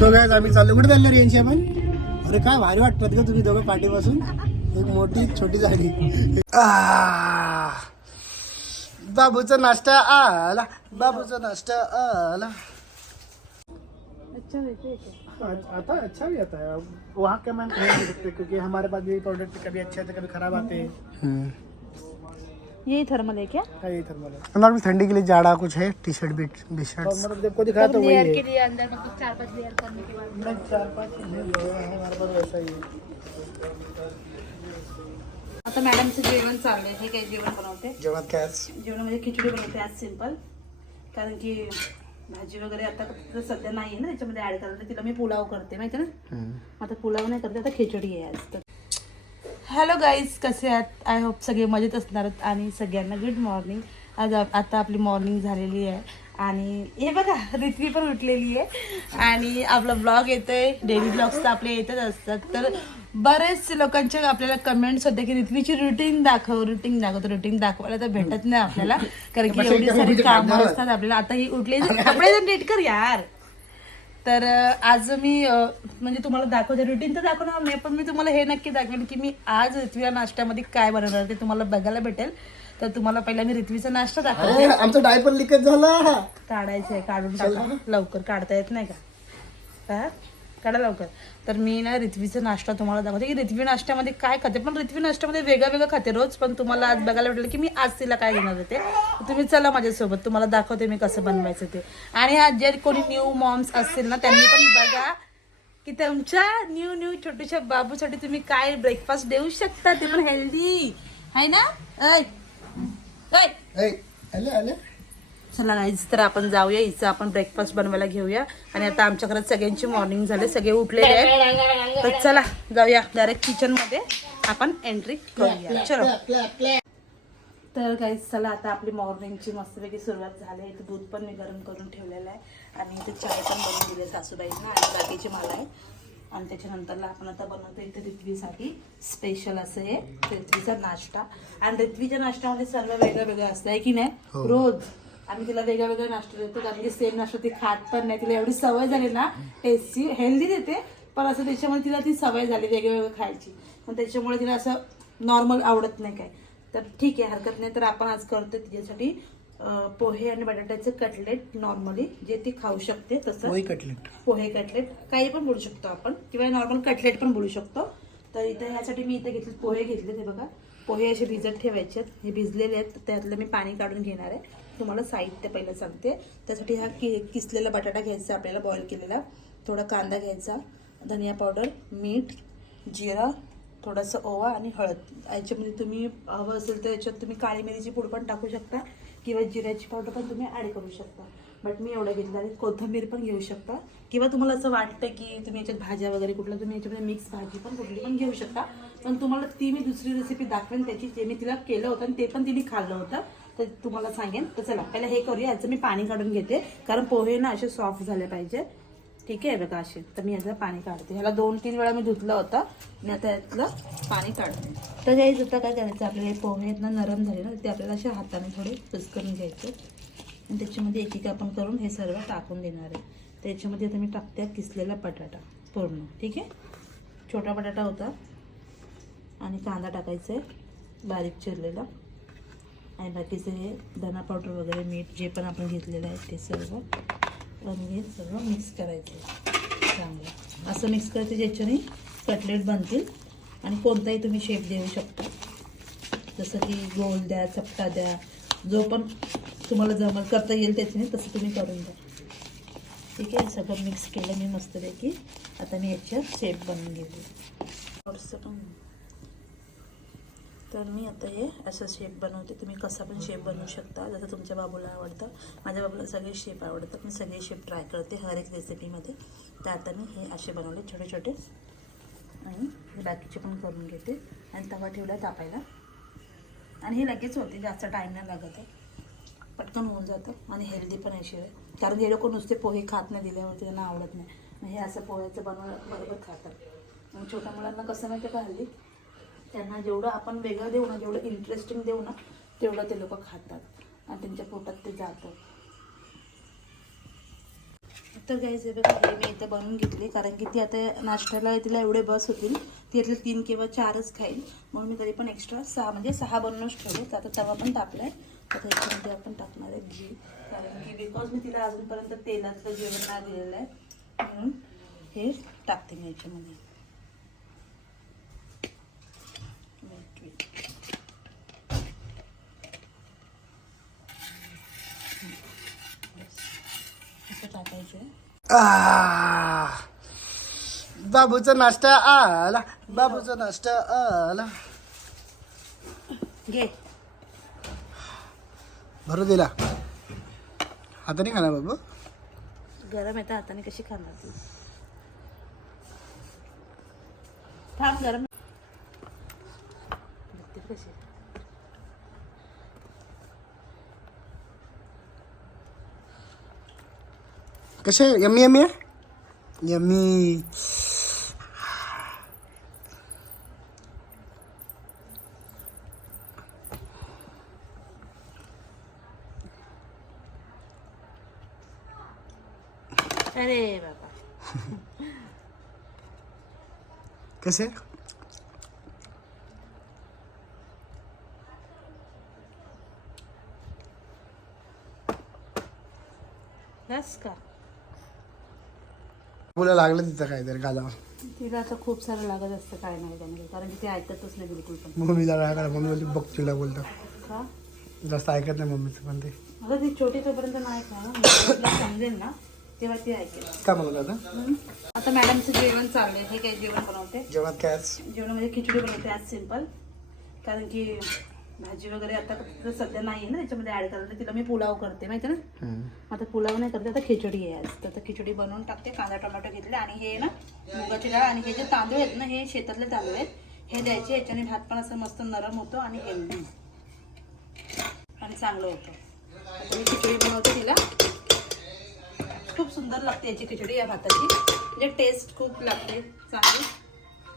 So guys आम्ही चाललो. कुठे चाललो रेंज आपण अरे काय भारी वाटतात का तुम्ही दोघं पाठीपासून. एक मोठी छोटी जागी. आह. बाबूचा नाश्ता आला. बाबूचा नाश्ता आला. आता अच्छा भी आता है. वहाँ का मैम क्योंकि हमारे पास ये प्रोडक्ट कभी अच्छे आते कभी खराब आते. हैं ये थर्मल है क्या? हाँ, यही थर्मल है। हमारे भी ठंडी के लिए जाड़ा कुछ है टी शर्ट भी टी शर्ट मतलब को दिखाया तो वही है। के लिए अंदर मतलब चार पाँच लेयर करने के बाद। नहीं, चार पाँच नहीं है, हमारे पास वैसा ही है। आता मॅडमचं जेवण चाललंय हे काय जेवण बनवते जेवणात काय आज? जेवणामध्ये खिचडी बनवते आज सिंपल कारण की भाजी वगैरे आता सध्या नाही आहे ना त्याच्यामध्ये ऍड करायला तिला मी पुलाव करते माहिती ना? आता पुलाव नाही करते आता खिचडी आहे आज तर हॅलो गाईज कसे आहात? आय होप सगळे मजेत असणार आहेत आणि सगळ्यांना गुड मॉर्निंग आज आता आपली मॉर्निंग झालेली आहे आणि हे बघा रिथवी पण उठलेली आहे. आणि आपला ब्लॉग येतोय. डेली ब्लॉग्स तर आपले येतच असतात. तर बरेच लोकांचे आपल्याला कमेंट्स होते की रिथवीची रुटीन दाखव रुटीन दाखव. तर रुटीन दाखवायला तर भेटत नाही आपल्याला. कारण की एवढी सारी कामं असतात आपल्याला. आता ही उठली. कपडे तर नीट कर यार. तर आज मी म्हणजे तुम्हाला दाखवते रुटीन तर दाखवणार नाही पण मी तुम्हाला हे नक्की दाखवेन की मी आज रिथवीला नाश्त्यामध्ये काय बनवणार ते तुम्हाला बघायला भेटेल. तर तुम्हाला पहिला मी रिथवीचा नाश्ता दाखवते. आमचा डायपर लिकेज झाला. काढायचं आहे काढून टाका. लवकर काढता येत नाही का? काढा लवकर. तर मी ना रिथवीचा नाश्ता तुम्हाला दाखवते. की रिथवी नाश्त्यामध्ये काय खाते? पण रिथवी नाश्त्यामध्ये वेगळं वेगळं खाते रोज. पण तुम्हाला आज बघायला भेटलं की मी आज तिला काय घेणार होते तुम्ही चला माझ्यासोबत. तुम्हाला दाखवते मी कसं बनवायचं ते. आणि आज जे कोणी न्यू मॉम्स असतील ना त्यांनी पण बघा की तुमच्या न्यू न्यू छोट्याशा बाबूसाठी तुम्ही काय ब्रेकफास्ट देऊ शकता ते पण हेल्दी आहे ना? ऐ. ऐ. चला गाईज तर आपण जाऊया. हिचं आपण ब्रेकफास्ट बनवायला घेऊया. आणि आता आमच्या घरात सगळ्यांची मॉर्निंग झाले. सगळे उठलेले आहेत. तर चला जाऊया. डायरेक्ट किचनमध्ये आपण एंट्री करूया. चलो. तर गाईज चला आता आपली मॉर्निंगची मस्तपैकी सुरुवात झाली. आहे इथे दूध पण मी गरम करून ठेवलेलं आहे. आणि इथे चाय पण बनवून दिले सासूबाईंना आणि बाकीचे मला आहे आणि त्याच्यानंतरला आपण आता बनवतो इथे रिथवीसाठी स्पेशल असं हे रिथवीचा नाश्ता. आणि रिथवीच्या नाश्त्यामध्ये सर्व वेगळं वेगळं असतं आहे की नाही? रोज. आम्ही तिला वेगळा वेगळा नाश्ता देतो कारण की सेम नाश्ता ती खात पण नाही. तिला एवढी सवय झाली ना टेस्टची हेल्दी देते. पण असं त्याच्यामुळे तिला ती सवय झाली वेगळं वेगळं खायची. पण त्याच्यामुळे तिला असं नॉर्मल आवडत नाही काय. तर ठीक आहे हरकत नाही. तर आपण आज करतो तिच्यासाठी पोहे आणि बटाट्याचं कटलेट नॉर्मली जे ती खाऊ शकते तसं. वही कटलेट पोहे कटलेट काही पण बोलू शकतो आपण. किंवा नॉर्मल कटलेट पण बोलू शकतो. तर इथं ह्यासाठी मी इथं घेतले पोहे घेतले ते बघा. पोहे असे भिजत ठेवायचे आहेत. हे भिजलेले आहेत. त्यातलं मी पाणी काढून घेणार आहे. तुम्हाला साहित्य पहिलं सांगते. त्यासाठी हा कि किसलेला बटाटा घ्यायचा आपल्याला बॉईल केलेला. थोडा कांदा घ्यायचा धनिया पावडर मीठ जिरा थोडंसं ओवा आणि हळद. याच्यामध्ये तुम्ही हवं असेल तर याच्यात तुम्ही काळी मिरीची पूड पण टाकू शकता किंवा जिऱ्याची पावडर पण तुम्ही ॲड करू शकता. बट मी एवढं घेतलं आणि कोथिंबीर पण घेऊ शकता. किंवा तुम्हाला असं वाटतं की तुम्ही याच्यात भाज्या वगैरे कुठल्या तुम्ही याच्यामध्ये मिक्स भाजी पण कुठली पण घेऊ शकता. पण तुम्हाला ती मी दुसरी रेसिपी दाखवेन त्याची जे मी तिला केलं होतं आणि ते पण तिने खाल्लं होतं तर तुम्हाला सांगेन. तर चला पहिला हे करूया याचं मी पाणी काढून घेते कारण पोहे ना असे सॉफ्ट झाले पाहिजे. ठीक आहे बघा असे. तर मी याचं पाणी काढते. ह्याला दोन तीन वेळा मी धुतलं होतं. आणि आता यातलं पाणी काढते. तर हे आता काय करायचं आपल्याला हे पोहे आहेत ना नरम झाले ना ते आपल्याला असे हाताने थोडे करून घ्यायचे. आणि त्याच्यामध्ये एक एक आपण करून हे सर्व टाकून देणार आहे. त्याच्यामध्ये आता मी टाकते किसलेला बटाटा पूर्ण. ठीक आहे? छोटा बटाटा होता. आणि कांदा टाकायचा आहे बारीक चिरलेला. आणि बाकीचं हे धना पावडर वगैरे मीठ जे पण आपण घेतलेलं आहे ते सर्व आणि हे सर्व मिक्स करायचं आहे चांगलं. असं मिक्स करायचं ज्याच्याने कटलेट बनतील आणि कोणताही तुम्ही शेप देऊ शकता. जसं की गोल द्या चपटा द्या जो पण तुम्हाला जमल करता येईल त्याच्याने तसं तुम्ही करून द्या ठीक आहे सगळं मिक्स केलं मी मस्तपैकी. आता मी याच्यात शेप बनवून घेते. थोडंसं पण तर मी आता हे असं शेप बनवते. तुम्ही कसा पण शेप बनवू शकता. जसं तुमच्या बाबूला आवडतं. माझ्या बाबूला सगळे शेप आवडतात. मी सगळे शेप ट्राय करते हर एक रेसिपीमध्ये तर आता मी हे असे बनवले छोटे छोटे. आणि हे बाकीचे पण करून घेते. आणि तवा ठेवला तापायला. आणि हे लगेच होते. जास्त टाईम नाही लागत आहे. पटकन होऊन जातं. आणि हेल्दी पण आहे शिवाय. कारण हे लोक नुसते पोहे खात नाही दिल्यामुळे त्यांना आवडत नाही. हे असं पोह्याचं बनवलं बरोबर खातात. मग छोट्या मुलांना कसं माहिती का हल्ली? त्यांना जेवढं आपण वेगळं देऊ ना जेवढं इंटरेस्टिंग देऊ ना तेवढं ते लोक खातात आणि त्यांच्या पोटात ते जातं. तर गाईज हे बघा हे मी इथं बनवून घेतली. कारण की ती आता नाश्त्याला तिला एवढे बस होतील. ती यातले तीन किंवा चारच खाईल. म्हणून मी तरी पण एक्स्ट्रा सहा म्हणजे सहा बनवूनच ठेवले. तर आता तवा पण टाकलाय आता याच्यामध्ये आपण टाकणार आहे घी. कारण की बिकॉज मी तिला अजूनपर्यंत तेलातलं जेवण नाही दिलेलं आहे. म्हणून हे टाकते मी याच्यामध्ये. टाकायचं आहे आह. बाबूचा नाश्ता आला बाबूचा नाश्ता आला. घे. भरू दिला. आता नाही खाणार बाबू? गरम येतं हाताने कशी खाणार ती? थांब गरम. कशी कसे यम्मी यम्मी आहे यम्मी अरे बाबा कसे बस का तुला लागलं तिथं काहीतरी गाला तिला आता खूप सारं लागत असतं काय नाही त्यामध्ये कारण की ते ऐकतच नाही बिलकुल पण. मम्मीला राग आला मम्मी बघ तुला बोलतो. का? जास्त ऐकत नाही मम्मीचं पण ते. आता ती छोटी तोपर्यंत नाही का म्हणजे समजेल ना तेव्हा ती ऐकेल. काय म्हणत आता? हम्म. आता मॅडमचं जेवण चाललंय हे काय जेवण बनवते? जेवणात काय आज? जेवणामध्ये खिचडी बनवते आज सिंपल कारण की भाजी वगैरे आता सध्या नाही आहे ना त्याच्यामध्ये ॲड करायला. तिला मी पुलाव करते माहिती ना. आता पुलाव नाही करते आता खिचडी आहे आज. तर खिचडी बनवून टाकते कांदा टोमॅटो घेतले आणि हे ना मुगाची डाळ आणि हे जे तांदूळ आहेत ना हे शेतातले तांदूळ आहेत हे द्यायचे. याच्याने भात पण असं मस्त नरम होतो आणि हेल्दी आणि चांगलं होतं. आता मी खिचडी बनवते तिला. खूप सुंदर लागते याची खिचडी या भाताची. म्हणजे टेस्ट खूप लागते चांगली.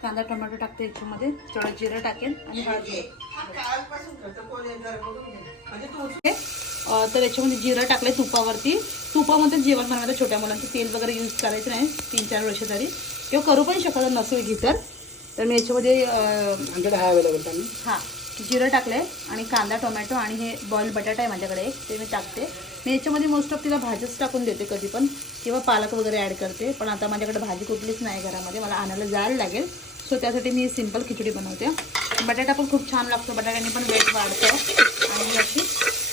कांदा टोमॅटो टाकते याच्यामध्ये. थोडं जिरं टाकेन आणि हळद तर याच्यामध्ये जिरं टाकलं तुपावरती. तुपामध्ये जेवण बनवायचं छोट्या मुलांचं तेल वगैरे यूज करायचं नाही. तीन चार वर्ष तरी. किंवा करू पण शकत नसेल घी तर. मी याच्यामध्ये आहे हां जिरं टाकलं आहे आणि कांदा टोमॅटो आणि हे बॉईल बटाटा आहे माझ्याकडे एक ते मी टाकते. मी याच्यामध्ये मोस्ट ऑफ तिला भाज्याच टाकून देते कधी पण किंवा पालक वगैरे ॲड करते. पण आता माझ्याकडे भाजी कुठलीच नाही घरामध्ये. मला आणायला जायला लागेल. सो त्यासाठी मी सिंपल खिचडी बनवते. बटाटा पण खूप छान लागतो. बटाट्याने पण वेट वाढतं. आणि अशी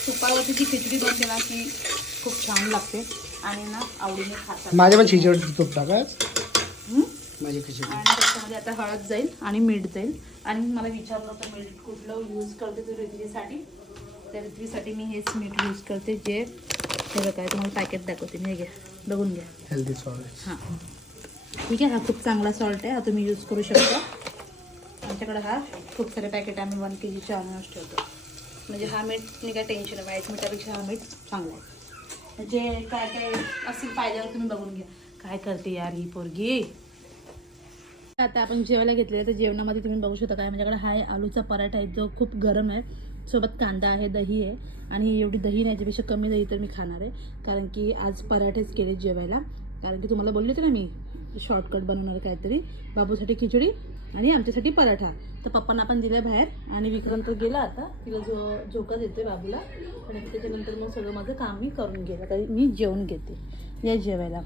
तुपावरती जी खिचडी बनते ना ती खूप छान लागते. आणि ना आवडीने खातात. माझ्या पण खिचडी तूप टाका. हं? माझी खिचडी. आणि त्याच्यामध्ये आता हळद जाईल आणि मीठ जाईल. आणि मला विचारलं होतं मीठ कुठलं यूज करते तू रिद्वीसाठी त्या रिद्वीसाठी मी हेच मीठ यूज करते जे हे काय तुम्हाला पॅकेट दाखवते. मी हे घ्या. बघून घ्या. हेल्दी सॉल्ट हां. ठीक आहे हा खूप चांगला सॉल्ट आहे. हा तुम्ही यूज करू शकता. आमच्याकडे हा खूप सारे पॅकेट आम्ही वन के जीचे आणूनच ठेवतो. म्हणजे हा मीठ मी काय टेन्शन आहे व्हाईट मिठापेक्षा हा मीठ चांगला आहे. म्हणजे काय काय असेल फायद्यावर तुम्ही बघून घ्या. काय करते यार ही पोरगी? आता आपण जेवायला घेतलेलं तर जेवणामध्ये तुम्ही बघू शकता काय. माझ्याकडे हा आहे आलूचा पराठा आहे जो खूप गरम आहे. सोबत कांदा आहे दही आहे. आणि एवढी दही नाही त्यापेक्षा कमी दही तर मी खाणार आहे. कारण की आज पराठेच केले जेवायला. कारण की तुम्हाला बोलले होते ना मी शॉर्टकट बनवणार काहीतरी. बाबूसाठी खिचडी आणि आमच्यासाठी पराठा. तर पप्पांना पण दिलं बाहेर आणि विक्रांत तर गेला आता. तिला झो झोका देतोय बाबूला. आणि त्याच्यानंतर मग सगळं माझं काम मी करून गेलं तर मी जेवण घेते. या जेवायला.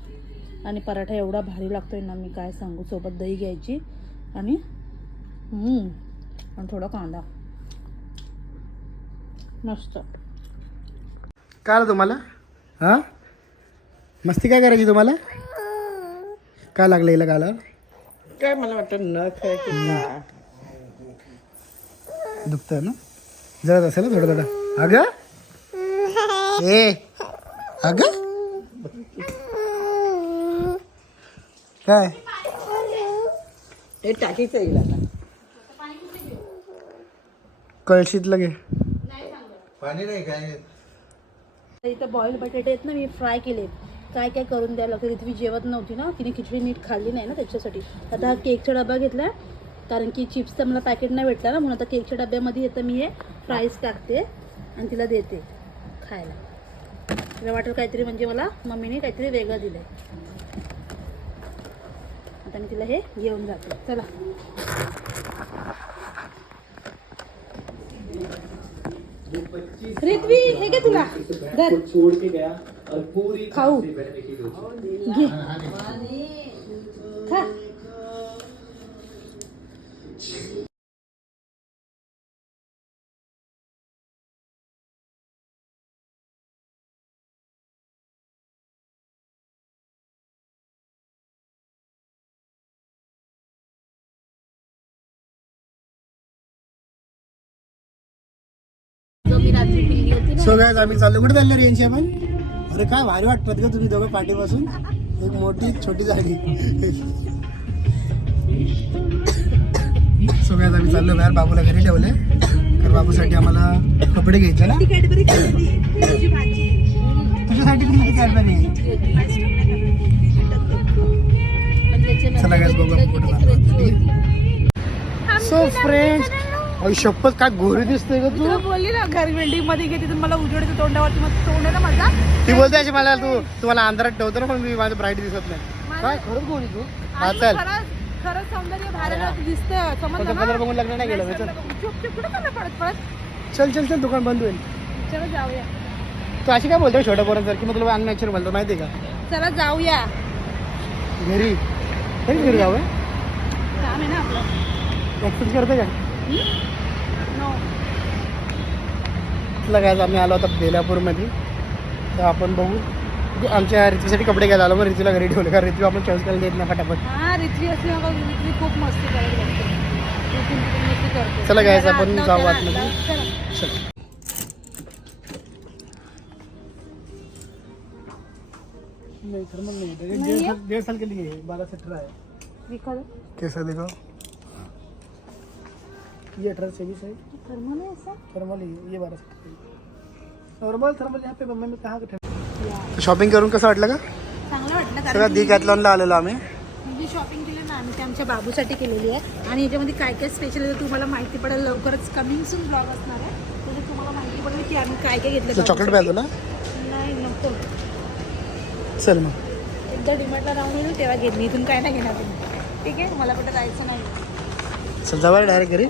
आणि पराठा एवढा भारी लागतोय ना मी काय सांगू? सोबत दही घ्यायची आणि आणि थोडा कांदा. मस्त. काय तुम्हाला? हा? मस्ती काय करायची तुम्हाला? काय लागलं हिला गाला काय मला वाटतं नख आहे की काय दुखतंय ना? जळत असेल ना थोडं थोडं. अगं? ए अगं? काय? हे टाकीचं येईल आता कळशीत लगे इथं बॉईल बटाटे आहेत ना मी फ्राय केले काय काय करून द्यायला लागतं रिथवी जेवत नव्हती ना. तिने खिचडी नीट खाल्ली नाही ना त्याच्यासाठी. आता हा केकचा डबा घेतला कारण की चिप्सचा मला पॅकेट नाही भेटला ना म्हणून आता केकच्या डब्यामध्ये येतं मी हे. फ्राईज टाकते आणि तिला देते खायला. तिला वाटेल काहीतरी म्हणजे मला मम्मीने काहीतरी वेगळं दिलंय. आता मी तिला हे घेऊन जाते. चला. रित्वी हे घे तुला. खाऊ. घे. खा. सो काय आम्ही चाललो. कुठे चाललो रेंज आपण? अरे काय भारी वाटतात का तुम्ही दोघं पाठीपासून. एक मोठी छोटी जागी. सो काय आम्ही चाललो बाहेर बाबूला घरी ठेवले. तर बाबूसाठी आम्हाला कपडे घ्यायचे ना? तुझ्यासाठी किती कॅडबरी चला काय बघू सो फ्रेंड्स शपथ काय गोरी दिसते का तू? बोलली ना घर बिल्डिंगमध्ये घे तिथून मला उजेड तोंडावरती मग तोंड ना माझा. ती बोलते अशी मला तू तुम्हाला अंधारात ठेवतो ना पण मी माझं ब्राईट दिसत नाही. काय? खरंच गोरी तू? हा चल. खरंच सौंदर्य दिसतं समजलं बघून लग्न नाही चाललं पळत पळत. चल चल चल दुकान बंद होईल. चला जाऊया. तू अशी काय बोलतो छोट्या पोरांसारखी? मग तुला अननॅचरल बोलतो माहिती आहे का? चला जाऊया. घरी. घरी घरी जाऊ काम आहे ना आपलं. ऍक्टिंग करते का? तुला काय आम्ही आलो होता बेलापूरमध्ये. तर आपण बघू. आमच्या ऋतूसाठी कपडे घ्यायला आलो मग ऋतूला घरी ठेवले. कारण ऋतू आपण चॉईस करायला देत नाही फटाफट. हा रित्री रित्री खूप मस्ती करत बसते. इथून तिथून मस्ती करते. चला guys, चला, आपण जाऊ आतमध्ये. चला, चला. नहीं थर्मल नहीं है डेढ़ साल के लिए बारह से अठारह है कैसा देखो ये अठारह चौबीस है। थर्मल आहे असं थर्मल ही है, ये बारह से नॉर्मल थर्मल यहाँ पे बम्बई में कहाँ का शॉपिंग करून कसं वाटलं का? चांगलं वाटलं सगळं दी कॅथलॉनला आलेलो आम्ही. जी शॉपिंग केली ना आम्ही ते आमच्या बाबूसाठी केलेली आहे. आणि याच्यामध्ये काय काय स्पेशल आहे ते तुम्हाला माहिती पडेल. लवकरच कमिंग सून ब्लॉग असणार आहे. त्याच्यात तुम्हाला माहिती पडेल की आम्ही काय काय घेतलं चॉकलेट. पाहिजे तुला नाही नको. चल मग. एकदा डिमार्टला राहून येईल तेव्हा मी इथून काय नाही घेणार. तुम्ही ठीक आहे? मला कुठं जायचं नाही. चल जाऊ डायरेक्ट घरी.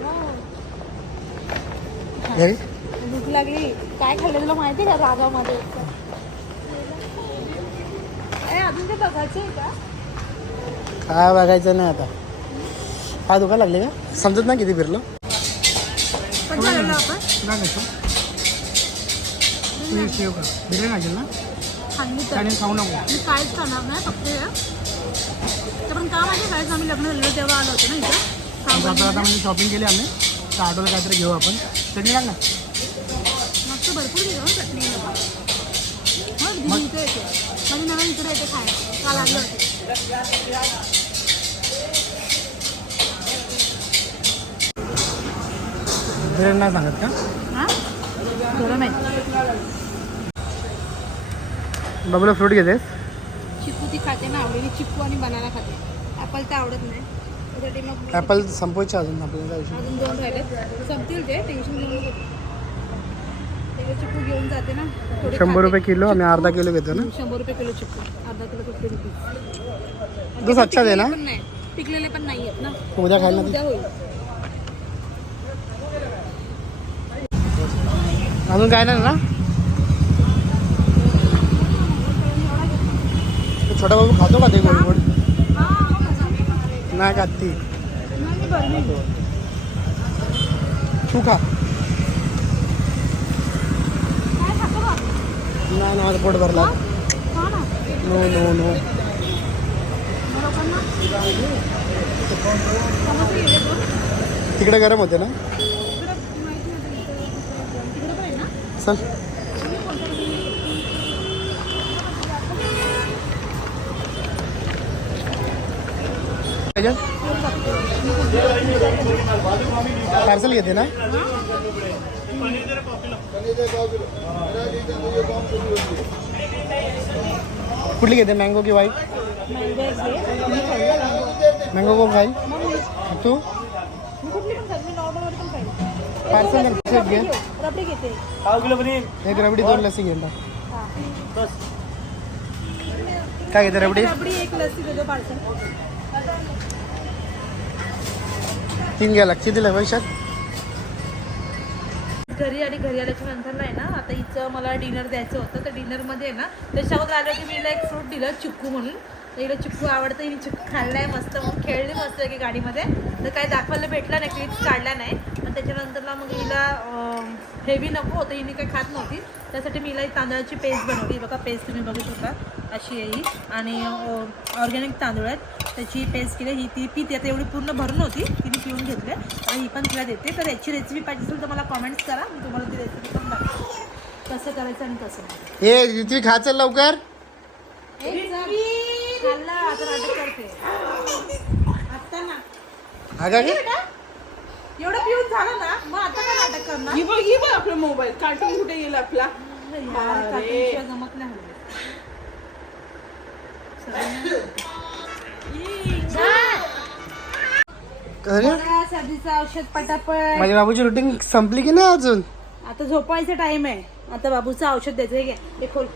घरी? भूक लागली. काय खाल्लं तुला माहिती आहे का? रागामध्ये. ए अजून ते बघायचं आहे का? काय बघायचं नाही आता. काय दुखा लागले का? समजत नाही किती फिरलो. बिर्याणी खाशील ना? खाऊ नको. मी काहीच खाणार नाही फक्त हे. ते पण का माहिती आम्ही लग्न झालेलो तेव्हा आलो होतो ना इथं. आता आता आता म्हणजे शॉपिंग केली आम्ही. तर ऑटोला काहीतरी घेऊ आपण. चटणी लाग ना. मस्त भरपूर चटणी. मग? इथे येते माझी नवीन इकडे येते खायला. काल आले नाही सांगत का? हां? गरम आहे बाबूला फ्रूट घेतेस? चिकू ती खाते ना आवडीने चिकू आणि बनाना खाते. ॲपल तर आवडत नाही. त्यासाठी मग ॲपल संपवायचे अजून आपल्याला विषय? अजून दोन राहिले संपतील ते टेन्शन घेऊ नको. ते चिकू घेऊन जाते ना. थोडे शंभर. रुपये किलो आम्ही अर्धा किलो घेतो ना? शंभर रुपये किलो चिकू. अर्धा किलो फिफ्टी रुपीज बस अच्छा दे ना? पण नाही. पिकलेले पण नाही आहेत ना. उद्या खायला उद्या होईल. अजून काय नाही ना? छोटा बाबू खातो का ते गोड गोड नाही का ती तू खा. का नाही ना पोट भरला. No no no. तिकडे गरम होते ना? चल. पार्सल घेते ना? कुठली घेते? मँगो की वाईट मँगो घे मी कोण खाईल तू पार्सल घे. एक रबडी दोन लसी घेऊन टाक. काय घेते रबडी? एक लसी देतो पार्सल तीन घ्यायला लागते पैशात घरी आणि घरी आल्याच्यानंतर नाही ना आता हिचं मला डिनर द्यायचं होतं तर डिनरमध्ये आहे ना त्याच्यावर आलं की मी एक फ्रूट दिलं चिक्कू म्हणून. तर हिला चिक्कू आवडतं हिने चिक्कू खाल्लाय मस्त मग खेळली मस्त की गाडीमध्ये. तर काही दाखवायला भेटला नाही क्लिप्स काढला नाही. त्याच्यानंतरला मग हिला हेवी नको होतं हिने काही खात नव्हती. त्यासाठी मी हिला तांदळाची पेस्ट बनवली. बघा पेस्ट तुम्ही बघू शकता. अशी आहे ही. आणि ऑर्गॅनिक तांदूळ आहेत. त्याची पेस्ट केली. ही ती पिते. आता एवढी पूर्ण भरून होती. तिने पिऊन घेतले. आणि ही पण तिला देते. तर याची रेसिपी पाहिजे असेल तर मला कॉमेंट्स करा. मी तुम्हाला ती रेसिपी पण दाखवते. कसं करायचं आणि कसं हे रित्वी खा चल लवकर. खाल्लं आता नाटक करते. आता ना. अगा एवढं पिऊन झालं ना मग आता काय नाटक करणार? ही बघ ही बघ आपला मोबाईल. कार्टून कुठे गेला आपला? यार, कार्टूनशिवाय जमत नाही हल्ली. अरे. बघा, सर्दीचं औषध पटापट. माझ्या बाबूची रुटीन संपली की नाही अजून? आता झोपायचा टाइम आहे. आता बाबूचं औषध द्यायचं हे घे हे खोल.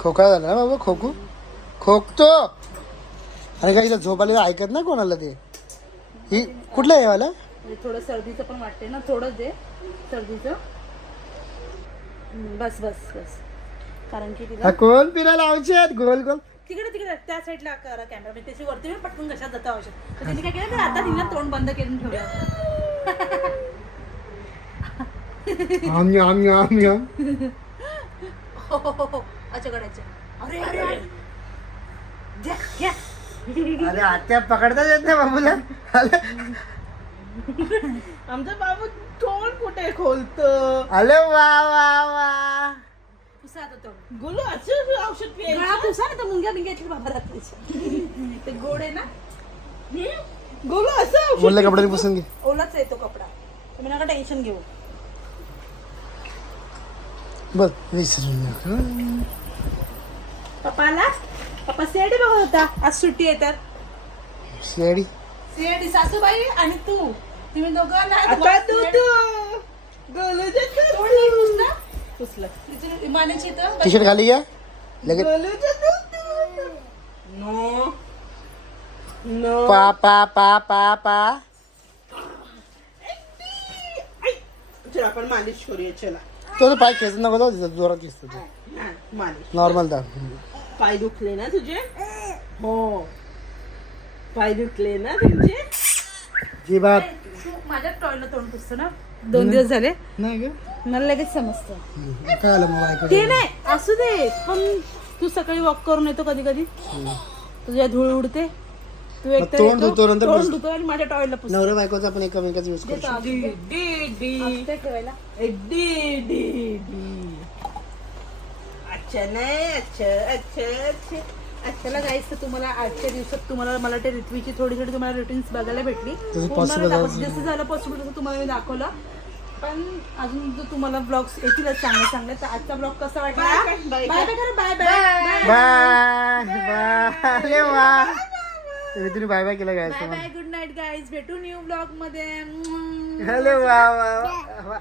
खोका झाला ना बाबा? खोकू खोकतो. आणि काही झोप आली तर ऐकत ना कोणाला ते. ही कुठलं आहे वाला? म्हणजे थोडं सर्दीचं पण वाटते ना थोडंच दे सर्दीचं. बस बस बस. कारण की तिला कोण फिरायला औषध गोल गोल. तिकडे तिकडे त्या साईडला करा कॅमेरा म्हणजे त्याची वरती पटकन कशात जातं औषध. तर त्यांनी काय केलं आता तिला तोंड बंद करून ठेवलं. आम्ही आम्ही आम्ही हो हो हो हो. अच्छा करायचं अरे अरे अरे. घ्या घ्या अरे आत्या पकडताच येत नाही बाबूला. अरे. आमचा बाबू तोंड कुठे खोलत? अरे वा वा वा. पुसा आता तोंड गुलू असं औषध पियायचं? गळा पुसा ना तर मुंग्या बाबा ते गोड आहे ना? गुलू असं औषध बोलले कपडे पुसून घे. ओलाच आहे तो कपडा. तुम्ही नका टेन्शन घेऊ. बघ विसरू नका. पप्पाला? पप्पा सीआयडी बघत होता. आज सुट्टी येतात शेडी सीआयडी? सासूबाई आणि तू. तुम्ही दोघं नाही आता तू तू. पुसला? पुसलं टी शर्ट घाली घ्या. लगेच. नो. नो. पा पा पा पा पा. चला आपण मालिश करूया चला. तो तो पाय खेचत नको जोरात खेचतो तो. मालिश. नॉर्मल दाब पाय दुखले ना तुझे? हो. पाय दुखले ना तुझे? जी बात तू माझ्या टॉयला तोंड पुसतो ना. दोन दिवस झाले. नाही ग. मला लगेच समजतं. काय आलं मग ऐकू ते नाही. असू दे. पण तू सकाळी वॉक करून येतो कधी कधी. तुझ्या धूळ उडते. तू एकतर तोंड येतो, धुतो, नंतर तोंड धुतो आणि माझ्या टॉयला पुसतो. नवरा बायकोचा आपण एकमेकाच यूज करू शकतो. डी डी डी. डी डी डी. अच्छा नाही अच्छा अच्छा अच्छा चला गाईस तर तुम्हाला आजच्या दिवसात तुम्हाला मला ते ऋत्वीची थोडी थोडी तुम्हाला रुटीन्स बघायला भेटली. आहे. जसं झालं पॉसिबल तसं तुम्हाला मी दाखवलं. पण अजून जर तुम्हाला ब्लॉग्स येतीलच चांगले चांगले तर आजचा ब्लॉग कसा वाटला? Bye bye bye bye bye bye तुम्ही बाय बाय केलं bye bye good night guys भेटू न्यू ब्लॉगमध्ये. अरे वा वा वा.